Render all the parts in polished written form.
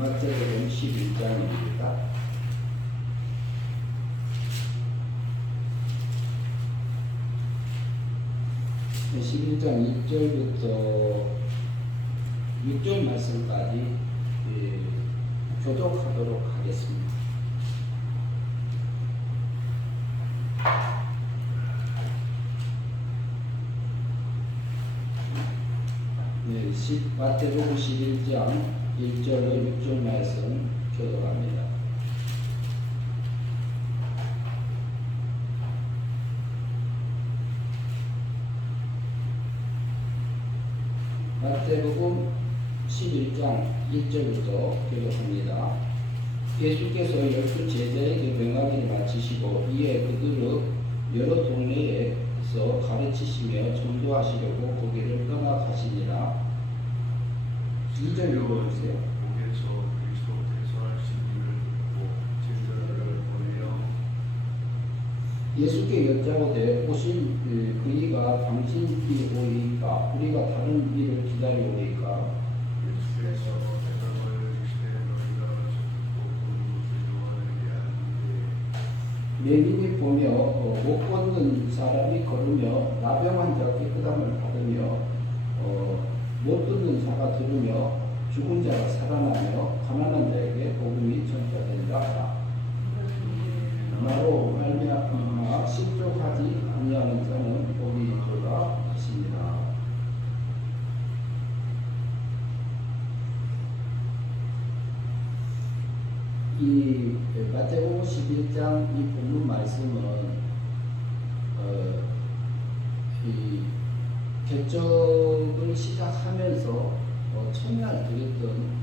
마태복음 11장입니다. 11장 1절부터 6절 말씀까지 교독하도록 하겠습니다. 마태복음 11장 1절로 6절 말씀 교독합니다. 마태복음 11장 1절부터 교독합니다. 예수께서 12 제자에게 명하기를 마치시고 이에 그들을 여러 동네에서 가르치시며 전도하시려고 거기를 떠나가시니라. 2절 읽어주세요. 목에서 그리스도 대소하신 일을 듣고 제자들을 보내어 예수께 여짜오되 오신 그이가 당신이 오리까 우리가 다른 일을 기다려오리까. 예수께서 대답하여 이르시되 너희가 적듣고 그를 레위인이 보며 못 걷는 사람이 걸으며 나병한 자 깨끗함을 받으며 못 듣는 자가 들으며 죽은 자가 살아나며 가난한 자에게 복음이 전파된다. 나로 말미암아 실족하지 아니하는 자는 복이 있도다 하십니다. 이 마태복음 11장 이 본문 말씀은 이 개척을 시작하면서 첫날 드렸던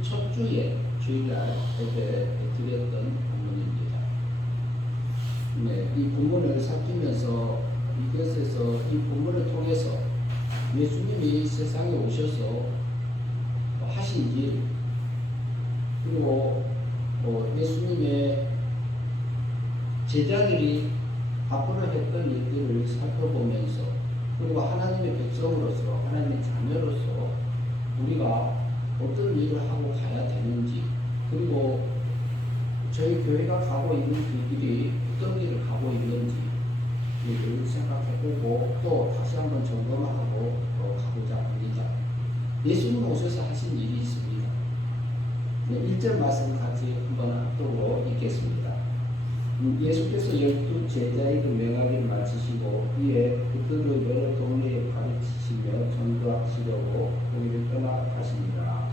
첫 주에 주일날 예배 드렸던 본문입니다. 네, 이 본문을 살피면서 이것에서 이 본문을 통해서 예수님이 세상에 오셔서 하신 일 그리고 예수님의 제자들이 앞으로 했던 일들을 살펴보면서 그리고 하나님의 백성으로서 하나님의 자녀로서 우리가 어떤 일을 하고 가야 되는지 그리고 저희 교회가 가고 있는 그 길이 어떤 길을 가고 있는지 이를 생각해보고 또 다시 한번 점검하고 가고자 합니다. 예수님 오셔서 하신 일이 있습니다. 1절 말씀 같이 한번 합독으로 읽겠습니다. 예수께서 12 제자에게 명하기를 마치시고 이에 그들을 여러 동네에 가르치시며 전도하시려고 거기를 떠나가십니다.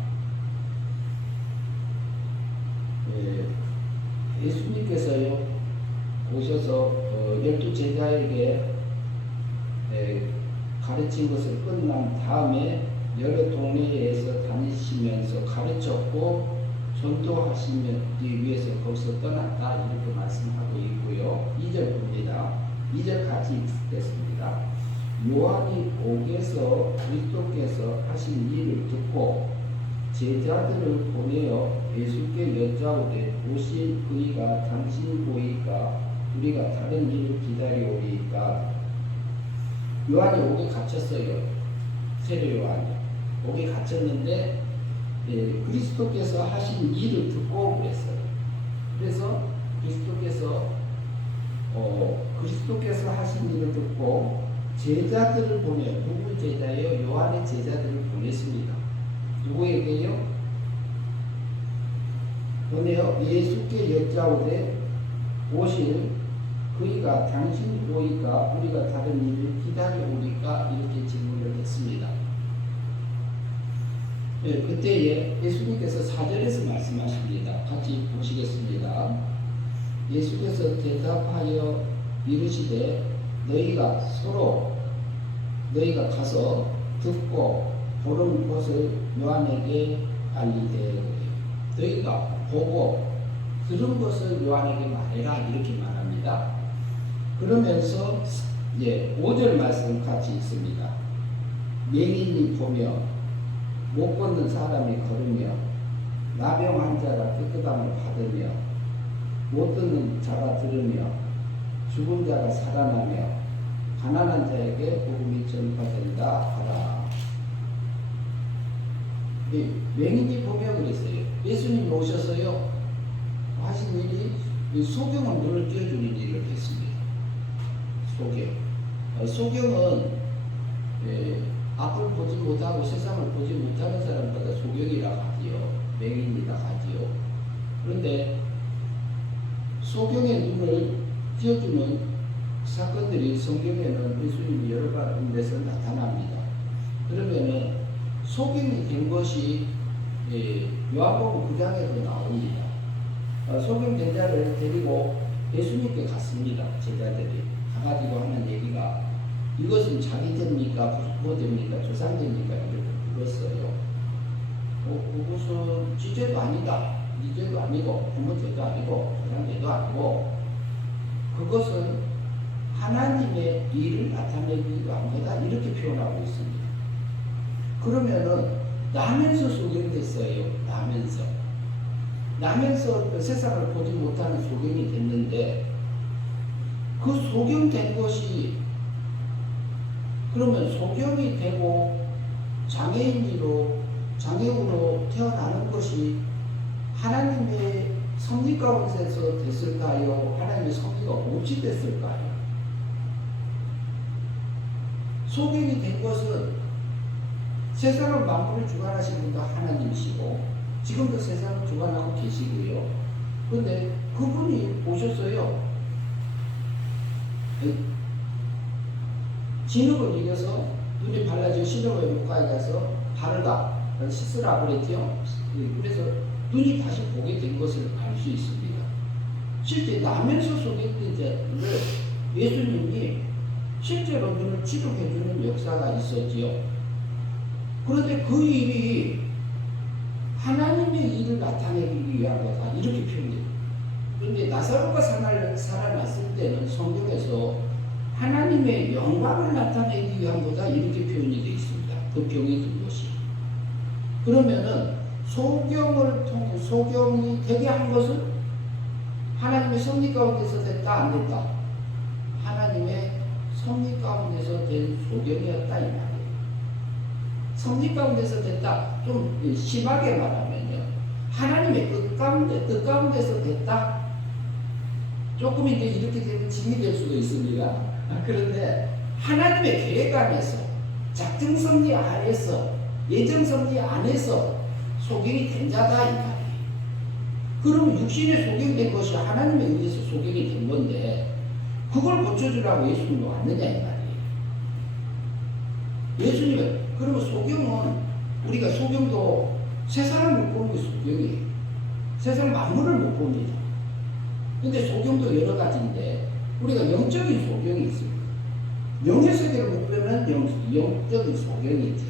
예수님께서요 오셔서 12 제자에게 가르친 것을 끝난 다음에 여러 동네에서 다니시면서 가르쳤고 전도하시기 위해서 거기서 떠났다 이렇게 말씀하고 있고요. 2절 봅니다. 2절 같이 읽겠습니다. 요한이 옥에서 그리스도께서 하신 일을 듣고 제자들을 보내어 예수께 여짜오되 오실 그이가 당신 보이까 우리가 다른 일을 기다려오리까. 요한이 옥에 갇혔어요. 세례 요한이 옥에 갇혔는데 그리스도께서 하신 일을 듣고 그랬어요. 그래서 그리스도께서 하신 일을 듣고 제자들을 보내요. 누구 제자예요? 요한의 제자들을 보냈습니다. 누구에게요? 보내요. 예수께 여짜오되 오실 그이가 당신 보이까 우리가 다른 일을 기다려오니까 이렇게 질문을 했습니다. 그때에 예수님께서 4절에서 말씀하십니다. 같이 보시겠습니다. 예수께서 대답하여 이르시되 너희가 가서 듣고 보는 것을 요한에게 알리되 너희가 보고 들은 것을 요한에게 말해라 이렇게 말합니다. 그러면서 5절 말씀 같이 읽습니다. 맹인이 보며 못 걷는 사람이 걸으며 나병한 자가 깨끗함을 받으며 못 듣는 자가 들으며 죽은 자가 살아나며 가난한 자에게 복음이 전파된다 하라. 맹인이 보며 그랬어요. 예수님이 오셔서요 하신 일이 이 소경을 눈을 띄워주는 일을 했습니다. 소경은 앞을 보지 못하고 세상을 보지 못하는 사람보다 소경이라 하지요. 맹인이라 하지요. 그런데 소경의 눈을 띄워주는 사건들이 성경에는 예수님이 여러 가지에서 나타납니다. 그러면은 소경이 된 것이 요한복음 9장에도 나옵니다. 소경된 자를 데리고 예수님께 갔습니다. 제자들이 가가지고 하는 얘기가 이것은 자기 죄입니까? 부모됩니까? 조상됩니까? 이렇게 물었어요. 그것은 지 죄도 아니다. 니 죄도 아니고 부모 죄도 아니고 조상 죄도 아니고 그것은 하나님의 일을 나타내기 위한 거다. 이렇게 표현하고 있습니다. 그러면은 나면서 소경됐어요. 나면서 세상을 보지 못하는 소경이 됐는데 그 소경된 것이 그러면 소경이 되고 장애인으로 태어나는 것이 하나님의 섭리 가운데서 됐을까요? 하나님의 섭리가 어찌 됐을까요? 소경이 된 것은 세상을 만물을 주관하시는 분도 하나님이시고 지금도 세상을 주관하고 계시고요. 그런데 그분이 오셨어요. 진흙을 이겨서 눈이 발라져 시력을 목가에 가서 발을 씻으라 그랬죠. 그래서 눈이 다시 보게 된 것을 알 수 있습니다. 실제 나면서 소경된 자를 예수님이 실제로 눈을 치료해주는 역사가 있었지요. 그런데 그 일이 하나님의 일을 나타내기 위한 거다. 이렇게 표현돼요. 그런데 나사로가 살아났을 때는 성경에서 하나님의 영광을 나타내기 위한 거다. 이렇게 표현이 되어 있습니다. 그 병이 든 것이. 그러면은 소경이 되게 한 것은 하나님의 섭리 가운데서 됐다 안 됐다? 하나님의 섭리 가운데서 된 소경이었다 이 말이에요. 섭리 가운데서 됐다. 좀 심하게 말하면요. 하나님의 뜻 가운데서 됐다. 조금 이제 이렇게 되면 짐이 될 수도 있습니다. 그런데 하나님의 계획 안에서 작정 섭리 안에서 예정 섭리 안에서 소경이 된 자다 이 말이에요. 그러면 육신에 소경된 것이 하나님에 의해서 소경이 된 건데 그걸 고쳐주라고 예수님이 왔느냐 이 말이에요. 예수님은 그러면 소경은 우리가 소경도 세상을 못 보는 게 소경이에요. 세상 만물을 못 봅니다. 근데 소경도 여러 가지인데 우리가 영적인 소경이 있습니다. 영의 세계를 못 보면 영적인 소경이죠.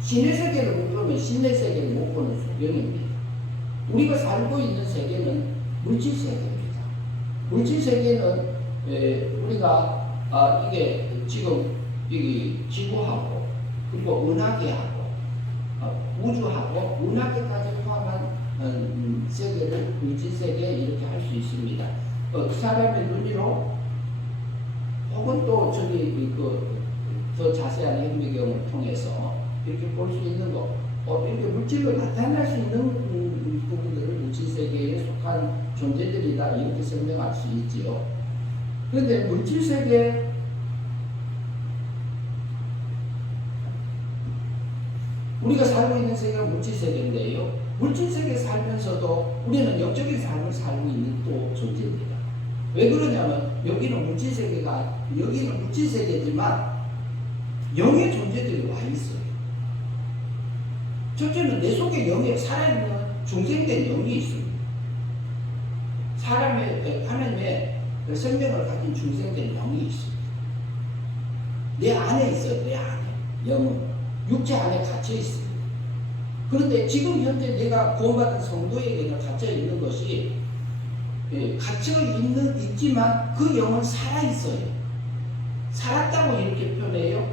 신의 세계를 못 보면 신의 세계를 못 보는 소경입니다. 우리가 살고 있는 세계는 물질 세계입니다. 물질 세계는 우리가 이게 지금 여기 지구하고 그리고 은하계하고 우주하고 은하계까지 포함한 세계를 물질 세계 이렇게 할 수 있습니다. 사람의 눈으로 혹은 또 저기 더 자세한 현미경을 통해서 이렇게 볼 수 있는 거, 이렇게 물질로 나타날 수 있는 부분들을 물질 세계에 속한 존재들이다 이렇게 설명할 수 있지요. 그런데 물질 세계 우리가 살고 있는 세계가 물질 세계인데요. 물질 세계에 살면서도 우리는 영적인 삶을 살고 있는 또 존재입니다. 왜 그러냐면 여기는 물질 세계지만 영의 존재들이 와 있어요. 첫째는 내 속에 영에 살아있는 중생된 영이 있습니다. 하나님의 생명을 가진 중생된 영이 있습니다. 내 안에 있어요. 내 안에 영은 육체 안에 갇혀 있습니다. 그런데 지금 현재 내가 구원받은 성도에게는 갇혀 있는 것이 있지만 그 영은 살아있어요. 살았다고 이렇게 표현해요.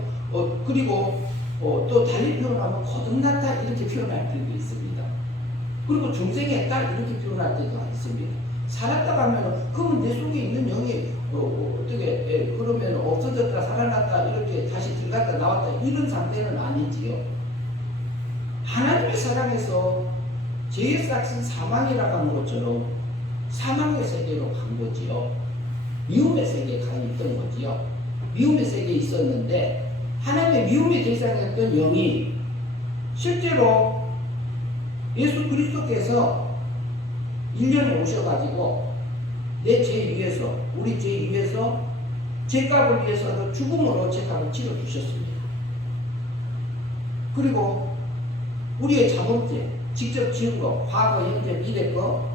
그리고 또 달리 표현하면 거듭났다 이렇게 표현할 때도 있습니다. 그리고 중생했다 이렇게 표현할 때도 있습니다. 살았다고 하면 그러면 내 속에 있는 영이 어떻게 그러면 없어졌다 살아났다 이렇게 다시 들어갔다 나왔다 이런 상태는 아니지요. 하나님의 사랑에서 죄의 싹은 사망이라고 하는 것처럼 사망의 세계로 간 거지요. 미움의 세계에 가 있던 거지요. 미움의 세계에 있었는데 하나님의 미움의 대상이었던 영이 실제로 예수 그리스도께서 1년에 오셔가지고 내 죄 위해서, 우리 죄 위해서 죄값을 위해서도 죽음으로 죄값을 치러주셨습니다. 그리고 우리의 자본죄, 직접 지은 거, 과거, 현재, 미래 거,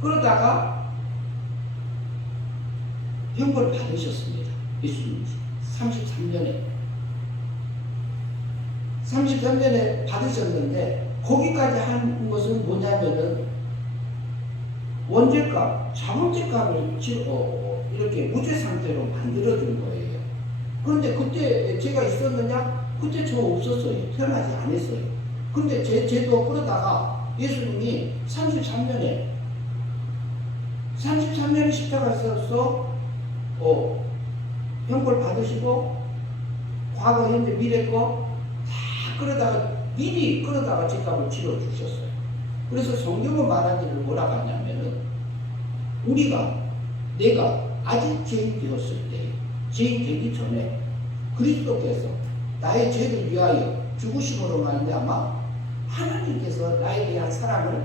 그러다가 형벌을 받으셨습니다. 예수님이 33년에 받으셨는데 거기까지 한 것은 뭐냐면은 원죄값, 자본죄값을 이렇게 무죄 상태로 만들어준 거예요. 그런데 그때 제가 있었느냐? 그때 저 없었어요. 태어나지 않았어요. 근데 제도 그러다가 예수님이 33년에 십자가에서 형벌 받으시고 과거, 현재, 미래 거 다 끌어다가 미리 끌어다가 죄값을 치러 주셨어요. 그래서 성경은 말하기를 뭐라고 하냐면은 내가 아직 죄인 되었을 때, 죄인 되기 전에 그리스도께서 나의 죄를 위하여 죽으심으로 말미암아 하나님께서 나에 대한 사랑을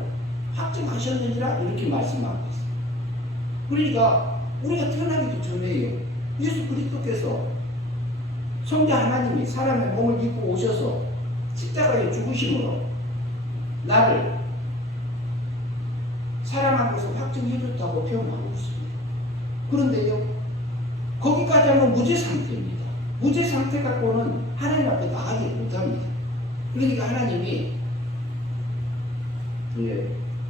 확증하셨느니라 이렇게 말씀하고 있어요. 그러니까 우리가 태어나기도 전에요. 예수 그리스도께서 성자 하나님이 사람의 몸을 입고 오셔서 십자가에 죽으심으로 나를 사랑한 것을 확증해줬다고 표현하고 있습니다. 그런데요, 거기까지 하면 무죄 상태입니다. 무죄 상태 갖고는 하나님 앞에 나가지 못합니다. 그러니까 하나님이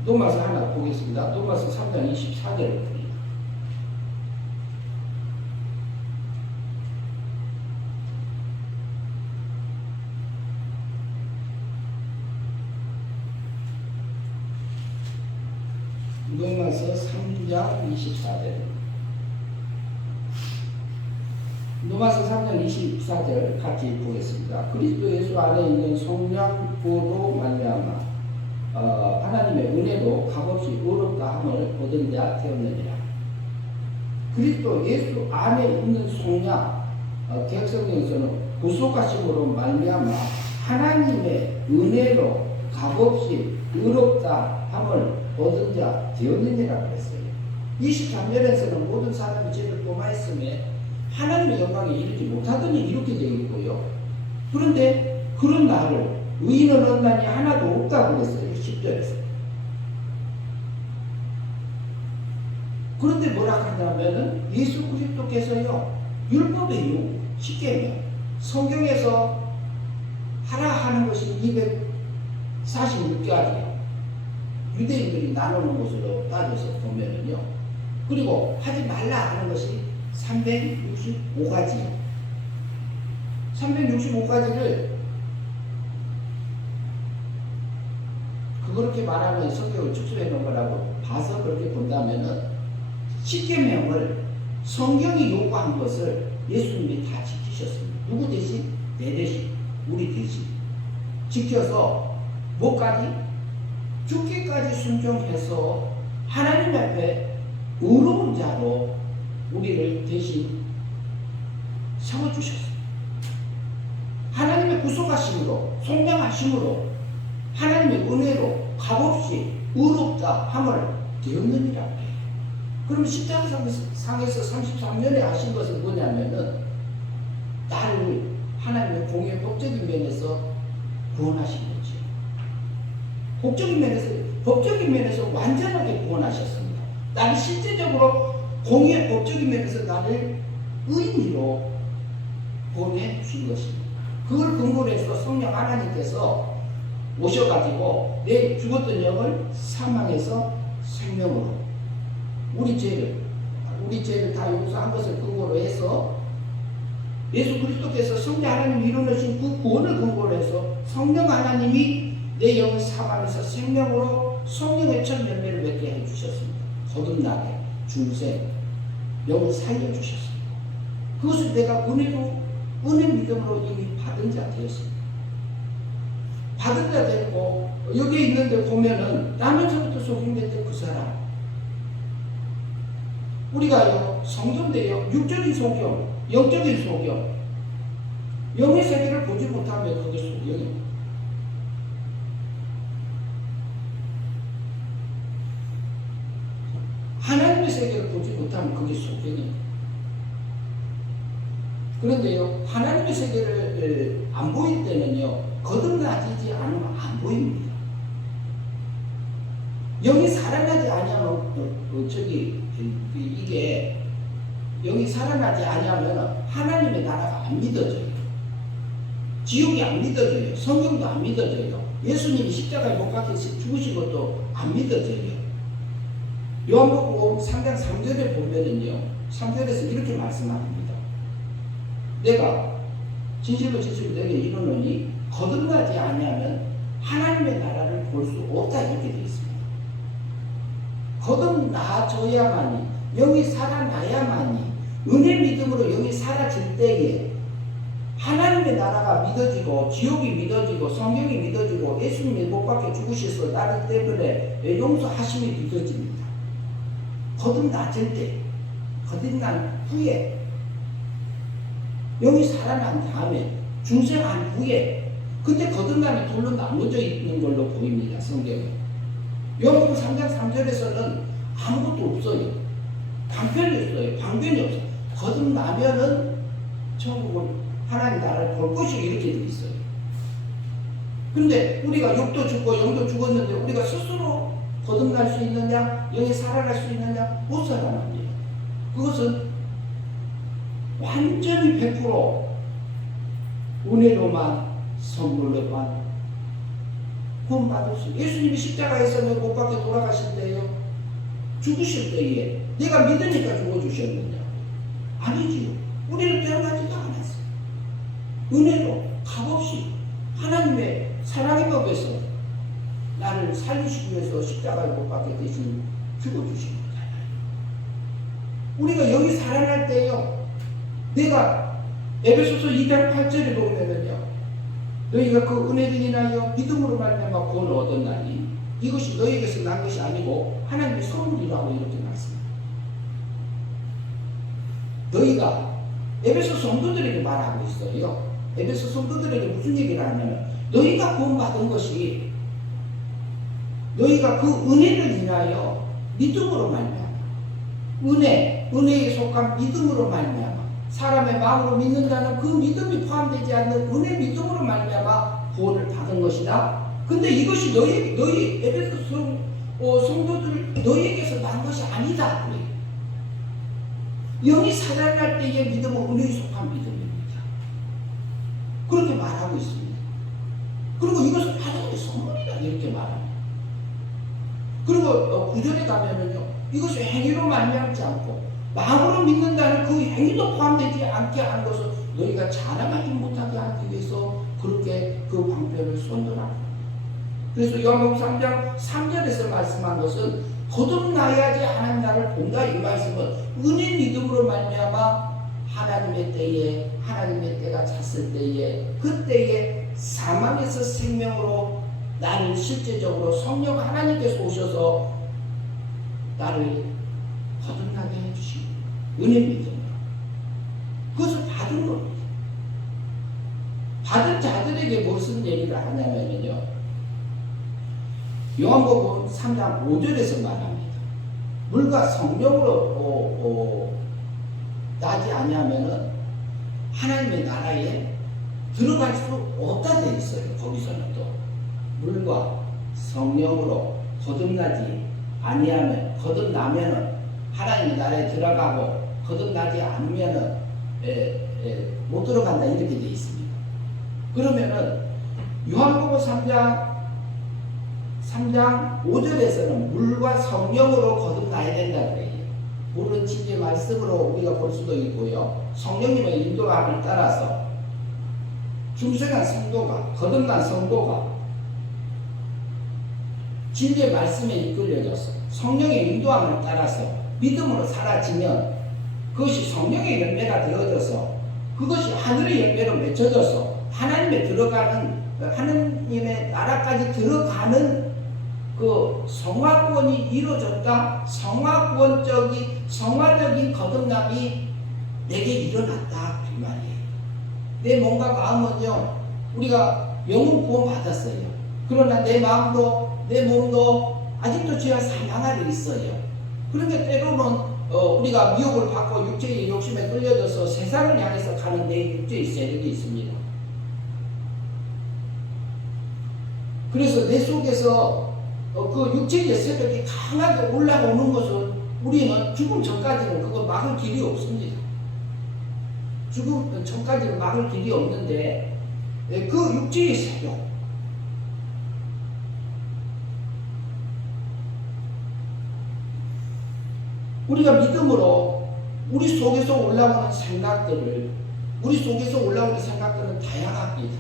로마서 하나 보겠습니다. 로마서 3장 24절을 봅니다. 로마서 3장 24절. 로마서 3장 24절 같이 보겠습니다. 그리스도 예수 안에 있는 성령 부어로 말미암아 하나님의 은혜로 값없이 의롭다 함을 얻은 자 되었느니라. 그리스도 예수 안에 있는 성령, 개혁성경에서는 구속하심으로 말미암아 하나님의 은혜로 값없이 의롭다 함을 얻은 자 되었느니라 그랬어요. 23절에서는 모든 사람이 죄를 범하였음에 하나님의 영광에 이르지 못하더니 이렇게 되어 있고요. 그런데 그런 나를 의인은 얻나니 하나도 없다고 그랬어요. 10절에서. 그런데 뭐라 하냐면은 예수 그리스도께서요, 율법의 10계명, 성경에서 하라 하는 것이 246가지예요. 유대인들이 나누는 것으로 따져서 보면은요. 그리고 하지 말라 하는 것이 365가지예요. 365가지를 그렇게 말하면 성경을 축소해 놓은 거라고 봐서 그렇게 본다면은 10계명을 성경이 요구한 것을 예수님이 다 지키셨습니다. 누구 대신? 내 대신, 우리 대신 지켜서 뭐까지? 죽기까지 순종해서 하나님 앞에 의로운 자로 우리를 대신 세워주셨습니다. 하나님의 구속하심으로, 속량하심으로, 하나님의 은혜로 값없이 의롭다 함을 되었느니라 해요. 그럼 십자가상에서 33년에 하신 것은 뭐냐면은 나를 하나님의 공의 법적인 면에서 구원하신 거지. 법적인 면에서 완전하게 구원하셨습니다. 나를 실제적으로 공의 법적인 면에서 나를 의인으로 구원해 주신 것입니다. 그걸 근거로 해서 성령 하나님께서 오셔가지고 내 죽었던 영을 사망에서 생명으로 우리 죄를 다 용서한 것을 근거로 해서 예수 그리스도께서 성자 하나님이 이루어진 그 구원을 근거로 해서 성령 하나님이 내 영을 사망에서 생명으로 성령의 첫 열매를 맺게 해주셨습니다. 거듭나게 중생 영을 살려주셨습니다. 그것을 내가 은혜 믿음으로 이미 받은 자 되었습니다. 받은 자 됐고, 여기 있는데 보면은 나면서부터 속임됐던 그 사람. 우리가요, 성전인데요, 육적인 소경, 영적인 소경, 영의 세계를 보지 못하면 그게 소경입니다. 하나님의 세계를 보지 못하면 그게 소경입니다. 그런데요, 하나님의 세계를 안 보일 때는요, 거듭나지 않으면 안 보입니다. 영이 살아나지 아니하면 이게 영이 살아나지 아니하면 하나님의 나라가 안 믿어져요. 지옥이 안 믿어져요. 성경도 안 믿어져요. 예수님이 십자가에 못 박혀서 죽으신 것도 안 믿어져요. 요한복음 3장 3절에 보면은요, 3절에서 이렇게 말씀합니다. 내가 진실로 진실로 내게 이르노니 거듭나지 아니하면 하나님의 나라를 볼 수 없다, 이렇게 되어 있습니다. 거듭나줘야만이, 영이 살아나야만이, 은혜 믿음으로 영이 사라질 때에 하나님의 나라가 믿어지고, 지옥이 믿어지고, 성경이 믿어지고, 예수님이 못 박혀 죽으셔서 나를 때문에 용서하심이 믿어집니다. 거듭나질 때, 거듭난 후에, 영이 살아난 다음에, 중생한 후에, 그때 거듭남이 돌로 나눠져 있는 걸로 보입니다, 성경은. 요한복음 3장 3절에서는 아무것도 없어요. 방편이 없어요. 방편이 없어요. 거듭나면은 천국을, 하나님 나라를 볼 것이 이렇게 되어 있어요. 그런데 우리가 육도 죽고 영도 죽었는데 우리가 스스로 거듭날 수 있느냐, 영이 살아날 수 있느냐, 못 살아납니다. 그것은 완전히 100% 은혜로만, 선물로만 구원받을 수 있어요. 예수님이 십자가에서 못 박혀 돌아가실 때요, 죽으실 때에 내가 믿으니까 죽어주셨느냐? 아니지요. 우리를 태어나지도 않았어요. 은혜로 값없이 하나님의 사랑의 법에서 나를 살리시기 위해서 십자가에 못 박혀 대신 죽어주신 거잖아요. 우리가 여기 살아날 때요, 내가 에베소서 2장 8절에 보면은요, 너희가 그 은혜를 인하여 믿음으로 말미암아 구원을 얻었나니 이것이 너희에게서 난 것이 아니고 하나님의 선물이라고 이렇게 말씀합니다. 너희가 에베소 성도들에게 말하고 있어요. 에베소 성도들에게 무슨 얘기를 하냐면, 너희가 구원받은 것이 너희가 그 은혜를 인하여 믿음으로 말미암아, 은혜에 속한 믿음으로 말미암아, 사람의 마음으로 믿는다는 그 믿음이 포함되지 않는 은혜 믿음으로 말미암아 구원을 받은 것이다. 근데 이것이 너희 에베소 성도들 너희에게서 난 것이 아니다. 그래. 영이 살아날 때의 믿음은 은혜에 속한 믿음입니다. 그렇게 말하고 있습니다. 그리고 이것은 하나님의 선물이다, 이렇게 말합니다. 그리고 9절에 가면은요, 이것이 행위로 말미암지 않고 마음으로 믿는다는 그 행위도 포함되지 않게 하는 것을 너희가 자랑하지 못하게 하기 위해서 그렇게 그 방편을 쏜더라. 그래서 요한복음 3장 3절에서 말씀한 것은 거듭나야지 하나님 나라를 본다, 이 말씀은 은혜 믿음으로 말미암아 하나님의 때에, 하나님의 때가 찼을 때에, 그때에 사망에서 생명으로 나를 실제적으로 성령 하나님께서 오셔서 나를 거듭나게 해주시고 은혜 믿음으로 그것을 받은 겁니다. 받은 자들에게 무슨 얘기를 하냐면요, 요한복음 3장 5절에서 말합니다. 물과 성령으로 나지 아니하면은 하나님의 나라에 들어갈 수 없다 되어 있어요. 거기서는 또 물과 성령으로 거듭나지 아니하면, 거듭나면은 하나님의 나라에 들어가고, 거듭나지 않으면은 못 들어간다, 이렇게 되어 있습니다. 그러면은 요한복음 3장 5절에서는 물과 성령으로 거듭나야 된다 그래요. 물은 진리의 말씀으로 우리가 볼 수도 있고요, 성령님의 인도함을 따라서 중생한 성도가, 거듭난 성도가 진리의 말씀에 이끌려져서 성령의 인도함을 따라서 믿음으로 사라지면 그것이 성령의 열매가 되어져서 그것이 하늘의 열매로 맺혀져서 하나님에 들어가는 하느님의 나라까지 들어가는 그 성화구원이 이루어졌다. 성화적인 거듭남이 내게 일어났다 그 말이에요. 내 몸과 마음은요, 우리가 영혼 구원 받았어요. 그러나 내 마음도 내 몸도 아직도 죄와 사망 아래 있어요. 그런데 때로는 우리가 미혹을 받고 육체의 욕심에 끌려져서 세상을 향해서 가는 내 육체의 세력이 있습니다. 그래서 내 속에서 그 육체의 세력이 강하게 올라오는 것은 우리는 죽음 전까지는 그거 막을 길이 없습니다. 죽음 전까지는 막을 길이 없는데 그 육체의 세력, 우리가 믿음으로 우리 속에서 올라오는 생각들은 다양합니다.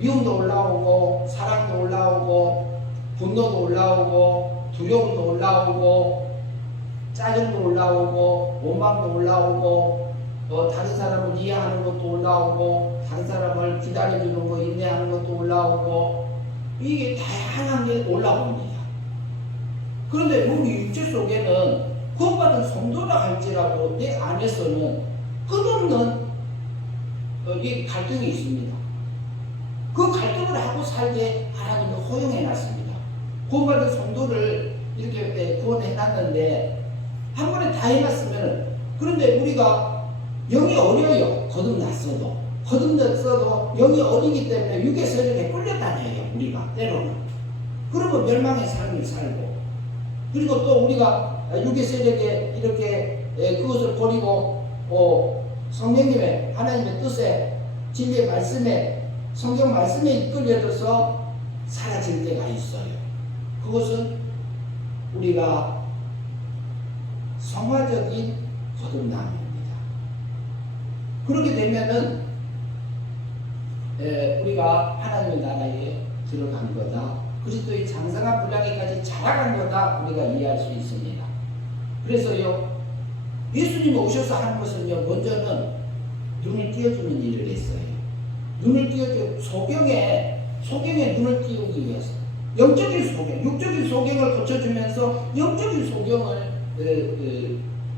미움도 올라오고 사랑도 올라오고 분노도 올라오고 두려움도 올라오고 짜증도 올라오고 원망도 올라오고 다른 사람을 이해하는 것도 올라오고 다른 사람을 기다려주는 거 인내하는 것도 올라오고 이게 다양하게 올라옵니다. 그런데 우리 육체 속에는 구원받은 성도라 할지라도 내 안에서는 끝없는 이 갈등이 있습니다. 그 갈등을 하고 살게 하나님이 허용해 놨습니다. 구원받은 성도를 이렇게 구원해 놨는데 한 번에 다 해놨으면, 그런데 우리가 영이 어려요. 거듭났어도 영이 어리기 때문에 육의 세력에 끌려다녀요. 우리가 때로는. 그러면 멸망의 삶을 살고, 그리고 또 우리가 육의 세력에 이렇게 그것을 버리고 성령님의 하나님의 뜻에 진리의 말씀에 성경 말씀에 이끌려져서 사라질 때가 있어요. 그것은 우리가 성화적인 거듭남입니다. 그렇게 되면은 우리가 하나님의 나라에 들어간 거다. 그리스도의 장성한 분량에까지 자라간 거다. 우리가 이해할 수 있습니다. 그래서요, 예수님이 오셔서 하는 것은요, 먼저는 눈을 띄워주는 일을 했어요. 눈을 띄워주, 소경에 눈을 띄우기 위해서 영적인 소경, 육적인 소경을 고쳐주면서 영적인 소경을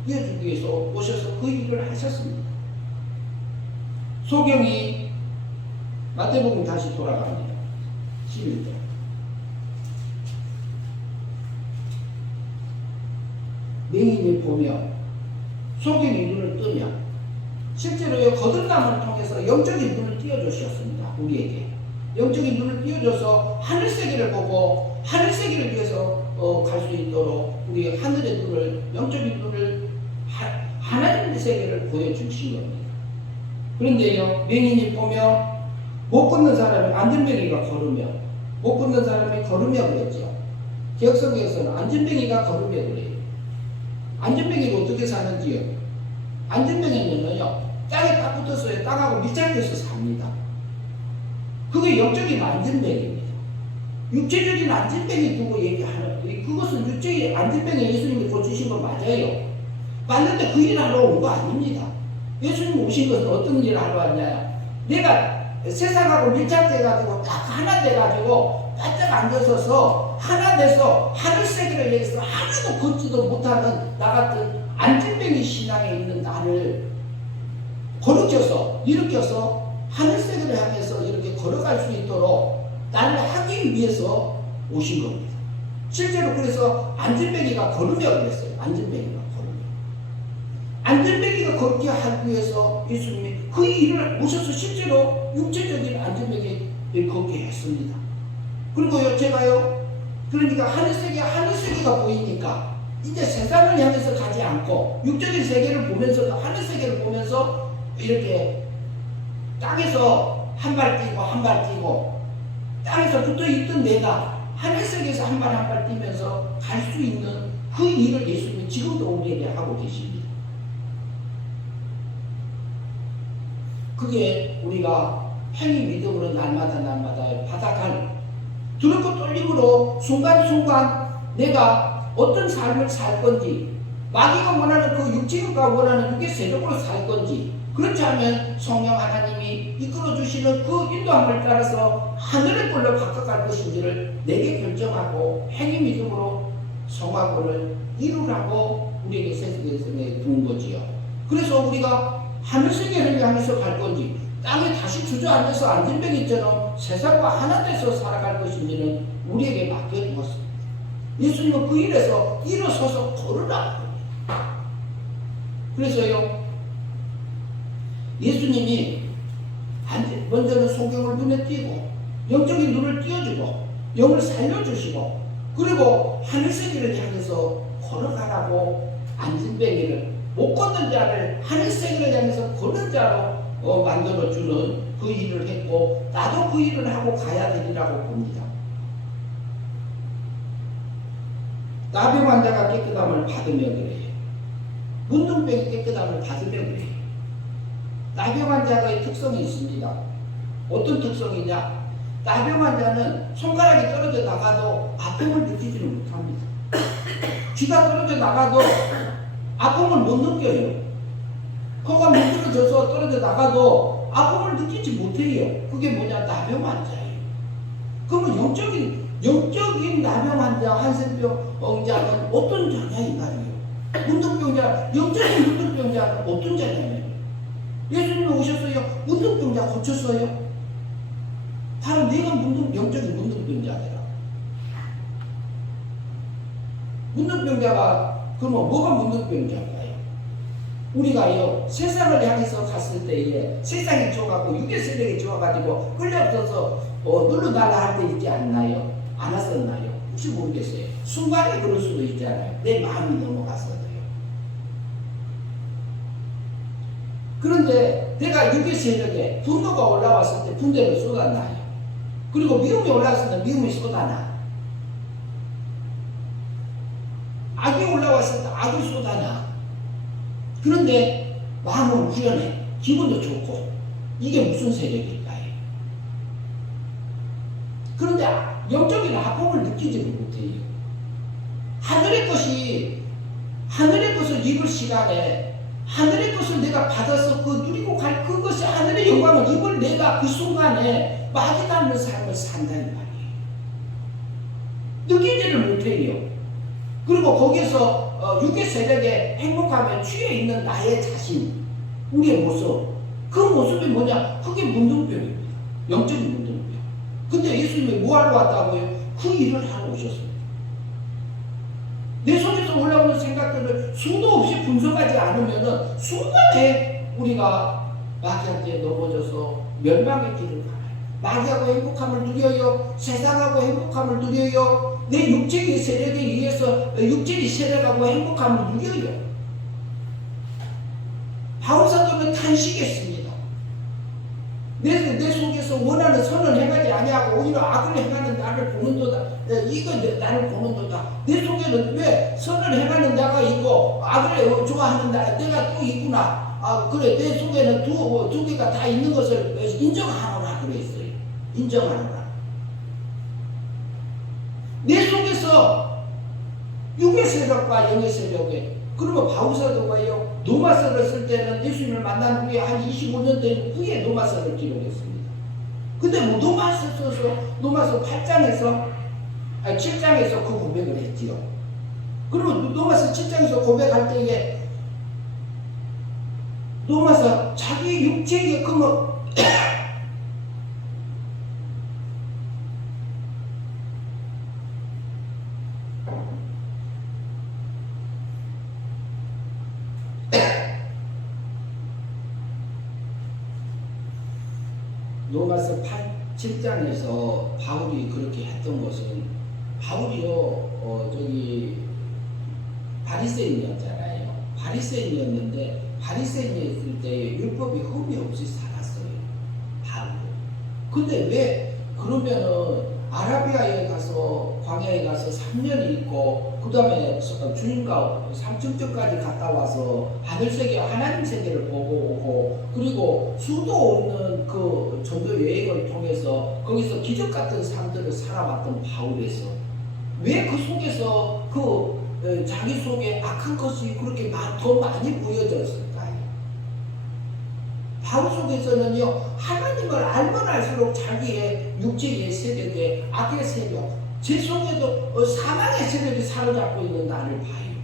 띄워주기 위해서 오셔서 그 일을 하셨습니다. 소경이 마태복음 다시 돌아갑니다. 11절. 맹인이 보며 소경이 눈을 뜨며, 실제로요, 거듭남을 통해서 영적인 눈을 띄워주셨습니다. 우리에게 영적인 눈을 띄워줘서 하늘 세계를 보고 하늘 세계를 위해서 갈 수 있도록 우리 하늘의 눈을, 영적인 눈을, 하나님의 세계를 보여주신 겁니다. 그런데요, 맹인이 보며, 못 걷는 사람이, 안전뱅이가 걸으며, 못 걷는 사람이 걸으며 그랬죠. 개혁성경에서는 안전뱅이가 걸으며 그래요. 안전뱅이가 어떻게 사는지요? 안전뱅이는요, 땅에 딱 붙었어요. 땅하고 밀착돼서 삽니다. 그게 영적인 안전뱅이입니다. 육체적인 안전뱅이 두고 얘기하는, 그것은 육체의 안전뱅이 예수님이 고치신 거 맞아요. 맞는데 그 일 하러 온 거 아닙니다. 예수님 오신 것은 어떤 일을 하러 왔냐? 내가 세상하고 밀착돼가지고 딱 하나 돼가지고 바짝 앉아서서 하나 돼서 하늘 세계를 위해서 하나도 걷지도 못하는 나 같은 안전뱅이 신앙에 있는 나를 거룩해서 일으켜서 하늘 세계를 향해서 이렇게 걸어갈 수 있도록 나를 하기 위해서 오신 겁니다. 실제로 그래서 안전뱅이가 걸으며 그랬어요. 안전뱅이가 걷게 하기 위해서 예수님이 그 일을 오셔서 실제로 육체적인 안전뱅이를 걷게 했습니다. 그리고요, 제가요, 그러니까 하늘세계가 보이니까 이제 세상을 향해서 가지 않고 육적인 세계를 보면서도 하늘세계를 보면서 이렇게 땅에서 한 발 뛰고 땅에서 붙어 있던 내가 하늘세계에서 한 발 뛰면서 갈 수 있는 그 일을 예수님이 지금도 우리에게 하고 계십니다. 그게 우리가 행위 믿음으로 날마다 받아갈 두렵고 떨림으로 순간순간 내가 어떤 삶을 살 건지, 마귀가 원하는 그 육체가 원하는 육의 세력으로 살 건지, 그렇지 않으면 성령 하나님이 이끌어주시는 그 인도함을 따라서 하늘의 꼴로 바꿔갈 것인지를 내게 결정하고 행위 믿음으로 성화권을 이루라고 우리에게 세상에 둔 거지요. 그래서 우리가 하늘세계를 향해서 갈 건지 땅에 다시 주저앉아서 안진뱅이처럼 세상과 하나 돼서 살아갈 것인지는 우리에게 맡겨두었습니다. 예수님은 그 일에서 일어서서 걸으라. 그래서요, 예수님이 먼저는 소경을 눈에 띄고 영적인 눈을 띄워주고 영을 살려주시고 그리고 하늘세계를 향해서 걸어가라고 안진뱅이를 못 걷는 자를 하늘세계를 향해서 걷는 자로 만들어주는 그 일을 했고 나도 그 일을 하고 가야 되리라고 봅니다. 나병 환자가 깨끗함을 받으면 그래요. 문둥병이 깨끗함을 받으면 그래요. 나병 환자의 특성이 있습니다. 어떤 특성이냐? 나병 환자는 손가락이 떨어져 나가도 아픔을 느끼지를 못합니다. 귀가 떨어져 나가도 아픔을 못 느껴요. 코가 문드러져서 떨어져 나가도 아픔을 느끼지 못해요. 그게 뭐냐? 나병 환자예요. 그러면 영적인 나병 환자, 한센병 환자는 어떤 자냐 이 말이에요. 문둥병자, 영적인 문둥병자는 어떤 자냐면 예수님이 오셨어요. 문둥병자 고쳤어요. 바로 내가 영적인 문둥병자더라. 문둥병자가 그러면 뭐가 문둥병자인가요? 우리가요 세상을 향해서 갔을 때에 세상이 좋아하고 육의 세력이 좋아가지고 끌려없어서 눌러달라 할 때 있지 않나요? 안 왔었나요? 혹시 모르겠어요. 순간에 그럴 수도 있잖아요. 내 마음이 넘어갔어요. 그런데 내가 육의 세력에 분노가 올라왔을 때 분노를 쏟아놔요. 그리고 미움이 올라왔을 때 미움이 쏟아나. 악이 올라왔을 때 악을 쏟아나. 그런데 마음은 후련해. 기분도 좋고. 이게 무슨 세력일까요? 그런데 영적인 아픔을 느끼지를 못해요. 하늘의 것을 입을 시간에 하늘의 것을 내가 받아서 그 누리고 갈 그것이 하늘의 영광을 입을 내가 그 순간에 막이 닿는 삶을 산다는 말이에요. 느끼지를 못해요. 그리고 거기에서 육의 세력에 행복하며 취해 있는 나의 자신, 우리의 모습, 그 모습이 뭐냐? 그게 문둥병입니다. 영적인 문둥병. 근데 예수님이 뭐하러 왔다고요? 그 일을 하러 오셨습니다. 내 속에서 올라오는 생각들을 수도 없이 분석하지 않으면 순간에 우리가 마귀한테 넘어져서 멸망의 길을 가요. 마귀하고 행복함을 누려요. 세상하고 행복함을 누려요. 내 육체의 세력에 의해서 육체의 세력하고 행복함을 누려요. 바울사도는 탄식했습니다. 내 속에서 원하는 선을 행하지 아니하고 오히려 악을 행하는 나를 보는도다. 이거 나를 보는도다. 내 속에는 왜 선을 행하는 자가 있고 악을 좋아하는 내가 또 있구나. 그래 내 속에는 두 개가 다 있는 것을 인정하노라 그랬어요. 인정하노라. 내 속에서 육의 세력과 영의 세력에 그러면 바울사도가요 노마서를 쓸 때는 예수님을 만난 후에 한 25년 된 후에 노마서를 기록했습니다. 근데 뭐 노마서 8장에서 7장에서 그 고백을 했지요. 그러면 노마서 7장에서 고백할 때에 노마서 자기 육체의 그뭐 로마서 7장에서 바울이 그렇게 했던 것은 바울이요 바리새인이었잖아요. 바리새인이었는데 바리새인이었을 때 율법이 흠이 없이 살았어요. 바울. 근데 왜 그러면은 아라비아에 가서 광야에 가서 3년 있고 그 다음에 주님과 삼층전까지 갔다 와서 하늘세계 하나님 세계를 보고 오고 그리고 수도 없는 그 전도 여행을 통해서 거기서 기적 같은 삶들을 살아왔던 바울에서 왜 그 속에서 자기 속에 악한 것이 그렇게 더 많이 보여졌을까요? 바울 속에서는요, 하나님을 알면 알수록 자기의 육체의 세력에 악의 세력, 제 속에도 사망의 세력이 사로잡고 있는 나를 봐요.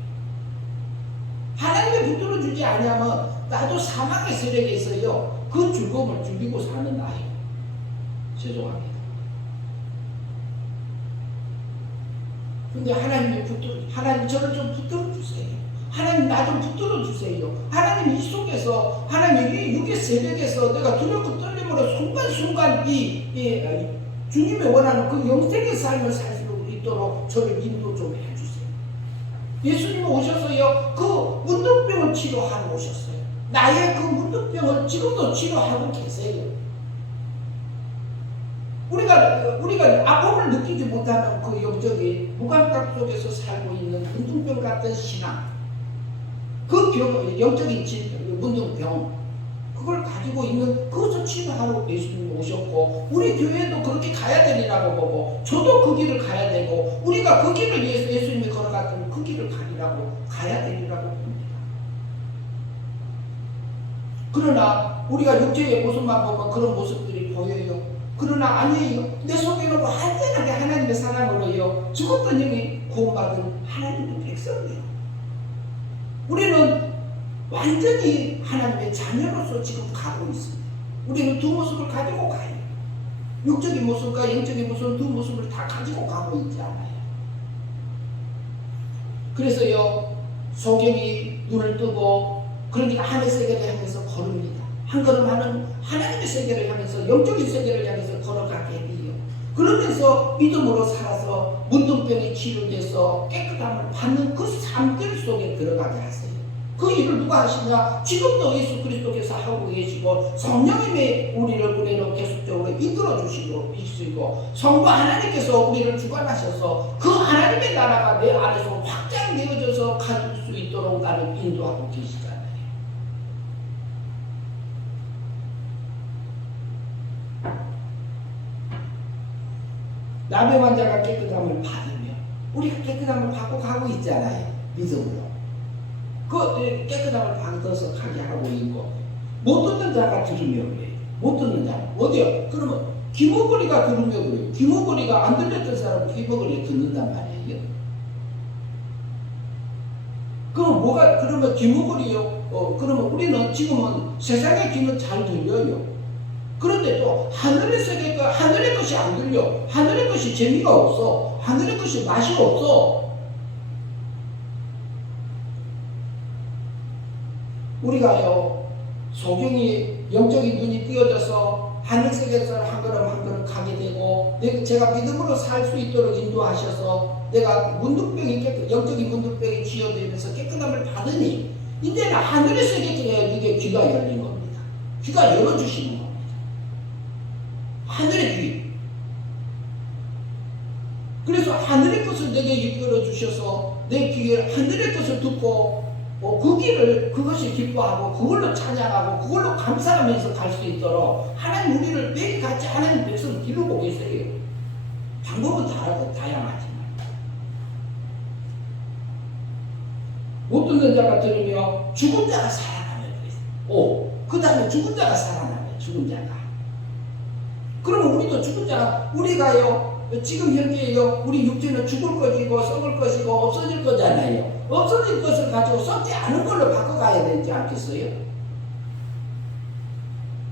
하나님의 붙들어 주지 아니하면 나도 사망의 세력에서요 그 즐거움을 즐기고 사는 나예요. 죄송합니다. 근데 하나님 저를 좀 붙들어 주세요. 하나님 나 좀 붙들어 주세요. 하나님 이 속에서 하나님 이 육의 세력에서 내가 두렵고 떨림으로 순간순간 이 주님이 원하는 그 영생의 삶을 살 수 있도록 저를 인도 좀 해주세요. 예수님 오셔서요 그 문둥병을 치료하러 오셨어요. 나의 그 문둥병을 지금도 치료하고 계세요. 우리가 아픔을 느끼지 못하는 그 영적인 무감각 속에서 살고 있는 문둥병 같은 신앙, 그 병, 영적인 질병, 문둥병, 그걸 가지고 있는 그것을 치료하러 예수님이 오셨고, 우리 교회도 그렇게 가야 되리라고 보고, 저도 그 길을 가야 되고, 우리가 그 길을 예수님이 걸어갔던 그 길을 가야 되리라고 봅니다. 그러나 우리가 육체의 모습만 보면 그런 모습들이 보여요. 그러나 아니에요. 내 속에는 완전하게 하나님의 사랑으로요 죽었던 영이 구원받은 하나님의 백성이에요. 우리는 완전히 하나님의 자녀로서 지금 가고 있습니다. 우리는 두 모습을 가지고 가요. 육적인 모습과 영적인 모습, 두 모습을 다 가지고 가고 있지 않아요. 그래서요 소경이 눈을 뜨고 그러니까 하늘 세계를 향해서 걸읍니다. 한 걸음 하는 하나님의 세계를 향해서, 영적인 세계를 향해서 걸어가게 해요. 그러면서 믿음으로 살아서 문둥병이 치료돼서 깨끗함을 받는 그 삶들 속에 들어가게 하세요. 그 일을 누가 하시냐? 지금도 예수 그리스도께서 하고 계시고, 성령님이 우리를 계속적으로 이끌어 주시고 성부 하나님께서 우리를 주관하셔서 그 하나님의 나라가 내 안에서 확장되어져서 가질 수 있도록 나를 인도하고 계시잖아요. 남의 환자가 깨끗함을 받으며 우리가 깨끗함을 받고 가고 있잖아요. 믿음으로. 그 깨끗함을 받아서 가게 하고 있고, 못 듣는 자가 들으며 그래요. 못 듣는 자 어디요? 그러면 귀머거리가 들으며 그래요. 귀머거리가 안 들렸던 사람은 귀머거리에 듣는단 말이에요. 그러면 귀머거리요? 그러면 우리는 지금은 세상의 귀는 잘 들려요. 그런데 또 하늘의 세계가, 하늘의 것이 안 들려. 하늘의 것이 재미가 없어. 하늘의 것이 맛이 없어. 우리가요 소경이 영적인 눈이 띄어져서 하늘 세계에서 한 걸음 한 걸음 가게 되고, 제가 믿음으로 살 수 있도록 인도하셔서 내가 영적인 문둥병이 치유되면서 깨끗함을 받으니 이제는 하늘의 세계에 이게 귀가 열린 겁니다. 귀가 열어주시는 겁니다. 하늘의 귀. 그래서 하늘의 것을 내게 이끌어 주셔서 내 귀에 하늘의 것을 듣고 그 길을, 그것이 기뻐하고 그걸로 찬양하고 그걸로 감사하면서 갈 수 있도록 하나님 우리를 매일같이 하나님 백성을 기르고 계세요. 방법은 다양하지만 못 듣는 자가 들으며 죽은 자가 살아나며 그랬어요. 그 다음에 죽은 자가 살아나며 죽은 자가. 그러면 우리도 죽은 자가, 우리가요 지금 현재요 우리 육체는 죽을 것이고 썩을 것이고 없어질 거잖아요. 없어질 것을 가지고 썩지 않은 걸로 바꿔가야 되지 않겠어요?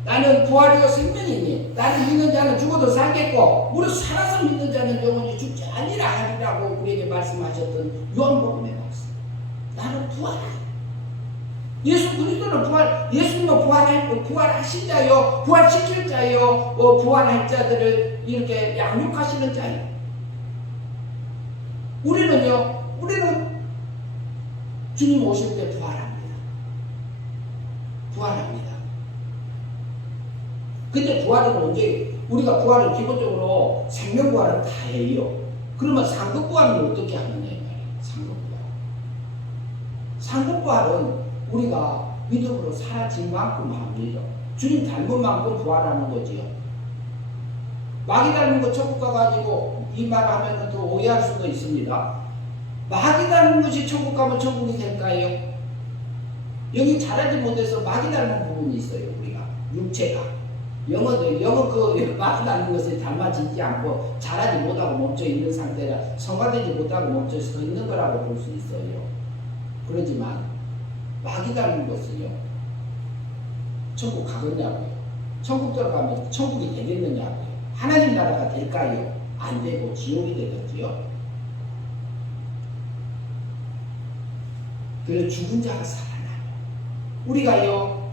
나는 부활이요 생명이니 나를 믿는 자는 죽어도 살겠고 무릇 살아서 믿는 자는 영원히 죽지 아니라 하리라고 우리에게 말씀하셨던 요한복음의 말씀. 나는 부활이에요. 예수 그리스도는 예수님은 부활하신 자요, 부활시킬 자요, 부활할 자들을 이렇게 양육하시는 자예요. 우리는 주님 오실 때 부활합니다. 근데 부활은 언제, 우리가 부활을 기본적으로 생명부활은 다 해요. 그러면 상급부활은 어떻게 하느냐, 상급부활은 우리가 믿음으로 사라진 만큼 합니다. 주님 닮은 만큼 부활하는 거지요. 마귀 닮은 거 천국 가가지고 이 말 하면 또 오해할 수도 있습니다. 마귀 닮은 것이 천국 가면 천국이 될까요? 여기 잘하지 못해서 마귀 닮은 부분이 있어요. 우리가 육체가. 영은 그 마귀라는 것에 닮아지지 않고 자라지 못하고 멈춰 있는 상태라 성화되지 못하고 멈춰 서 있는 거라고 볼 수 있어요. 그렇지만 마귀라는 것은요, 천국 가겠냐고요. 천국 들어가면 천국이 되겠느냐고요. 하나님 나라가 될까요? 안 되고 지옥이 되겠지요. 그래서 죽은 자가 살아나요. 우리가요,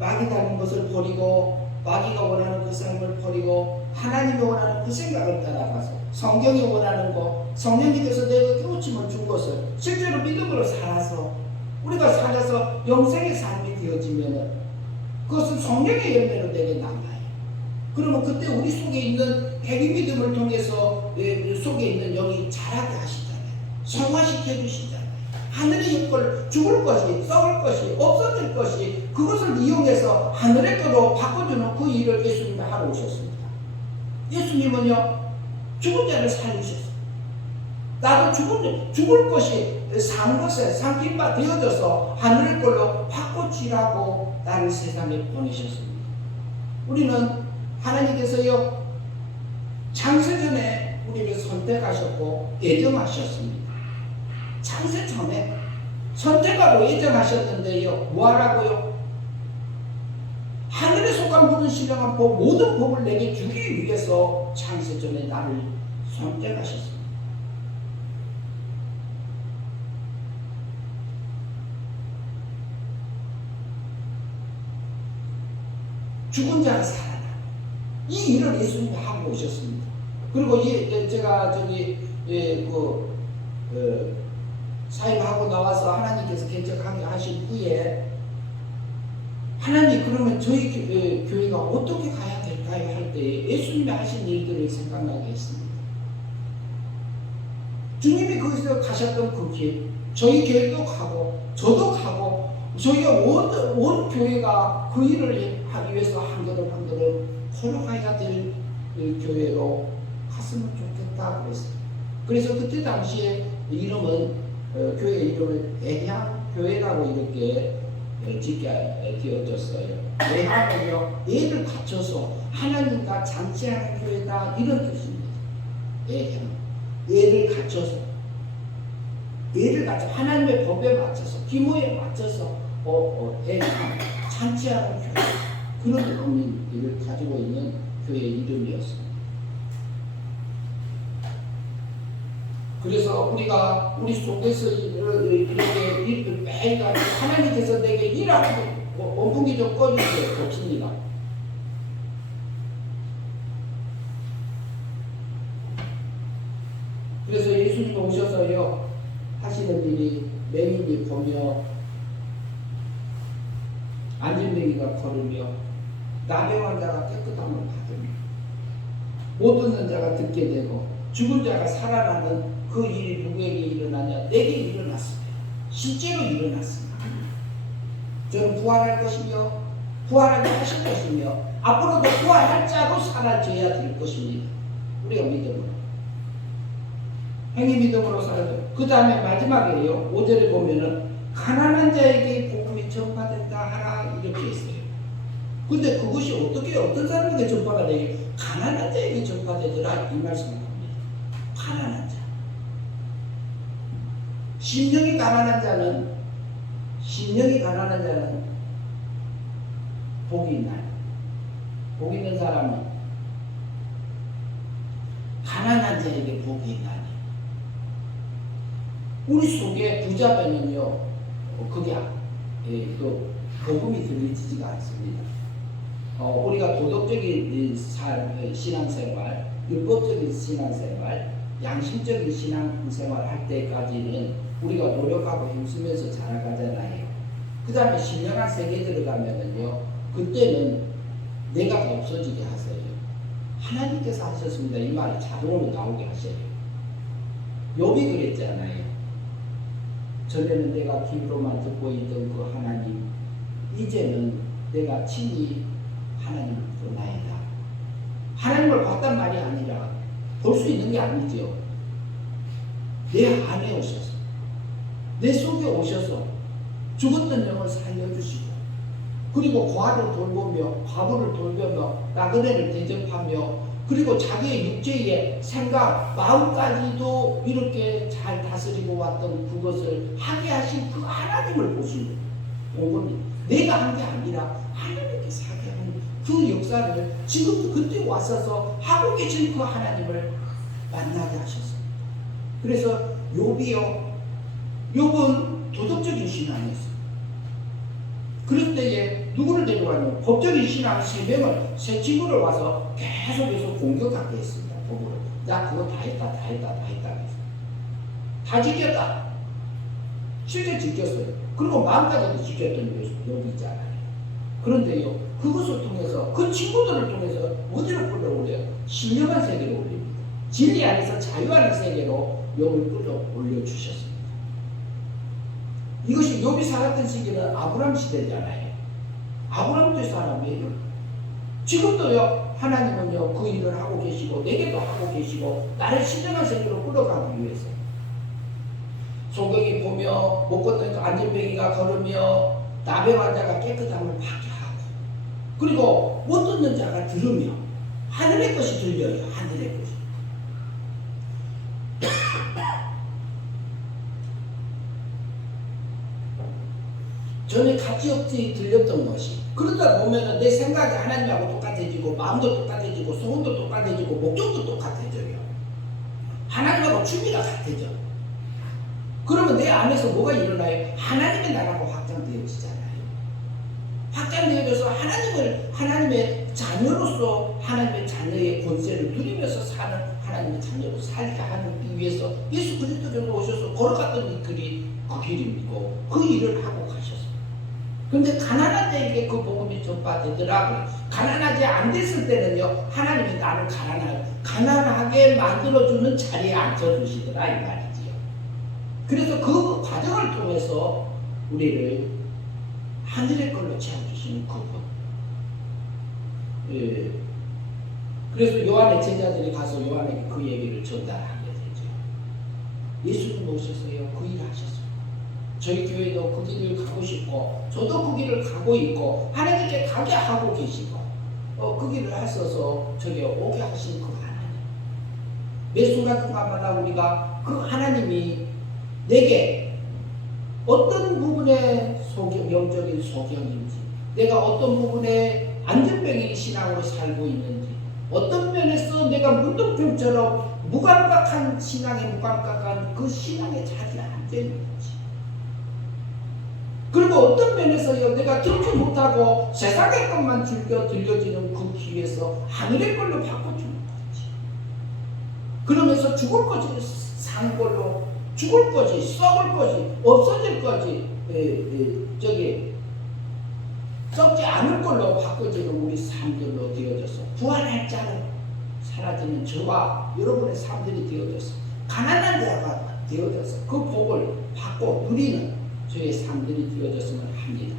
마귀라는 것을 버리고 마귀가 원하는 그 삶을 버리고 하나님이 원하는 그 생각을 따라가서 성경이 원하는 거, 성령님께서 내가 깨우치면 준 것을 실제로 믿음으로 살아서 우리가 살아서 영생의 삶이 되어지면 그것은 성령의 열매로 내게 남아요. 그러면 그때 우리 속에 있는 핵의 믿음을 통해서 속에 있는 영이 자라게 하시잖아요. 성화시켜 주시잖아요. 하늘의 육을 죽을 것이, 썩을 것이, 없어질 것이 그것을 이용해서 하늘의 것으로 바꿔주는 그 일을 예수님이 하러 오셨습니다. 예수님은요, 죽은 자를 살리셨어요. 나도 죽을 것이 산 것에 삼킨 바 되어져서 하늘의 걸로 바꿔주라고 나를 세상에 보내셨습니다. 우리는 하나님께서요, 창세전에 우리를 선택하셨고 애정하셨습니다. 창세전에 선택하고 애정하셨는데요, 뭐하라고요? 하늘에 속한 모든 신령한 법, 모든 법을 내게 주기 위해서 창세전에 나를 선택하셨습니다. 죽은 자가 살아나. 이 일을 예수님이 하고 오셨습니다. 그리고 제가 사임하고 나와서 하나님께서 개척하게 하신 후에 하나님, 그러면 저희 교회가 어떻게 가야 될까요? 할 때 예수님이 하신 일들을 생각나게 했습니다. 주님이 거기서 가셨던 그 길, 저희 교회도 가고 저도 가고 저희 온 교회가 그 일을 하기 위해서 한 걸음 한 걸음 걸어가야 될 교회로 갔으면 좋겠다 그랬어요. 그래서 그때 당시에 이름은 교회 이름을 애향교회라고 이렇게 짓게 되어졌어요. 애향은요, 애를 갖춰서 하나님과 잔치하는 교회다 이런 뜻입니다. 애향, 애를 갖춰서 하나님의 법에 맞춰서 기모에 맞춰서 애향, 잔치하는 교회, 그런 의미를 가지고 있는 교회 이름이었습니다. 그래서 우리가 우리 속에서 이렇게 매일 하나님께서 내게 일하고 원풍기 좀 꺼주세요. 좋습니다. 그래서 예수님 오셔서요, 하시는 일이 맹인이 보며 안진뱅이가 걸으며 나병한 자가 깨끗함을 받으며 못 듣는 자가 듣게 되고 죽은 자가 살아나는 그 일이 누구에게 일어나냐? 내게 일어났습니다. 실제로 일어났습니다. 저는 부활할 것이며 부활하게 하실 것이며 앞으로도 부활할 자로 살아져야 될 것입니다. 우리가 믿음으로, 행위 믿음으로 살아요. 그 다음에 마지막에요, 5절에 보면은 가난한 자에게 복음이 전파된다 하라 이렇게 했어요. 근데 그것이 어떤 사람에게 전파가 되게 가난한 자에게 전파되더라 이 말씀입니다. 가난한 자, 심령이 가난한 자는 복이 있나요? 복 있는 사람은 가난한 자에게 복이 있나요? 우리 속에 부자면은요, 그게 복음이 들리지가 않습니다. 우리가 도덕적인 신앙생활, 율법적인 신앙생활, 양심적인 신앙생활 할 때까지는 우리가 노력하고 힘쓰면서 자라가잖아요. 그 다음에 신령한 세계에 들어가면은요, 그때는 내가 다 없어지게 하세요. 하나님께서 하셨습니다. 이 말이 자동으로 나오게 하셔요. 욥이 그랬잖아요. 전에는 내가 귀로만 듣고 있던 그 하나님, 이제는 내가 친히 하나님을 보나이다. 하나님을 봤단 말이 아니라 볼 수 있는 게 아니죠. 내 안에 오셔서, 내 속에 오셔서 죽었던 영을 살려주시고 그리고 고아를 돌보며 과부를 돌보며 나그네를 대접하며 그리고 자기의 육체의 생각, 마음까지도 이렇게 잘 다스리고 왔던 그것을 하게 하신 그 하나님을 보시는 거예요. 내가 한 게 아니라 하나님께서 하게 하는 그 역사를 지금도 그때 왔어서 하고 계신 그 하나님을 만나게 하셨습니다. 그래서 욥이요, 욥은 도덕적인 신앙이었어요. 그럴 때에 누구를 데려가냐면 법적인 신앙 3명을 새 친구를 와서 계속해서 공격하게 했습니다. 법으로. 나 그거 다 했다. 다 지켰다. 실제 지켰어요. 그리고 마음까지도 지켰던 욥이잖아요. 그런데요, 그것을 통해서 그 친구들을 통해서 어디로 끌어올려요? 신령한 세계로 올립니다. 진리 안에서 자유하는 세계로 욥을 끌어올려 주셨습니다. 이것이 욥이 살았던 시기는 아브람 시대잖아요. 아브람 때 사람이에요. 지금도요, 하나님은요, 그 일을 하고 계시고, 내게도 하고 계시고, 나를 신령한 세계로 끌어가기 위해서. 소경이 보며, 못 걷는 안전뱅이가 걸으며, 나병 환자가 깨끗함을 받게 하고, 그리고 못 듣는 자가 들으며, 하늘의 것이 들려요, 하늘의 것이. 전에 가치없이 들렸던 것이 그러다 보면은 내 생각이 하나님하고 똑같아지고 마음도 똑같아지고 소원도 똑같아지고 목적도 똑같아져요. 하나님하고 취미가 같아져. 그러면 내 안에서 뭐가 일어나요? 하나님의 나라가 확장되어지잖아요. 확장되어져서 하나님의 자녀로서 하나님의 자녀의 권세를 누리면서 사는 하나님의 자녀로 살게 하기 위해서 예수 그리스도께서 오셔서 걸어갔던 이 길이 그 길이고 그 일을 하고 가셨어요. 그런데 가난한 자에게 그 복음이 전파되더라고요. 가난하지 안 됐을 때는요, 하나님이 나를 가난하게 만들어주는 자리에 앉혀주시더라 이 말이지요. 그래서 그 과정을 통해서 우리를 하늘의 걸로 채워주시는 그분. 예. 그래서 요한의 제자들이 가서 요한에게 그 얘기를 전달하게 되죠. 예수님 오셔서요, 그 일을 하셨습니다. 저희 교회도 그 길을 가고 싶고 저도 그 길을 가고 있고 하나님께 가게 하고 계시고 그 길을 하셔서 저기 오게 하신 그 하나님, 매 순간순간마다 우리가 그 하나님이 내게 어떤 부분에 영적인 소경인지, 내가 어떤 부분에 안전병인 신앙으로 살고 있는지, 어떤 면에서 내가 문둥병처럼 무감각한 신앙에 무감각한 그 신앙의 자리에 앉아있는지, 그리고 어떤 면에서요, 내가 듣지 못하고 세상의 것만 즐겨 들려지는 그 귀에서 하늘의 걸로 바꿔주는 거지. 그러면서 죽을 거지, 산 걸로 죽을 거지, 썩을 거지, 없어질 거지, 썩지 않을 걸로 바꿔지는 우리 삶들로 되어져서 부활할 자는 사라지는 저와 여러분의 삶들이 되어져서 가난한 자가 되어져서 그 복을 받고 누리는 저의 삶들이 되어졌으면 합니다.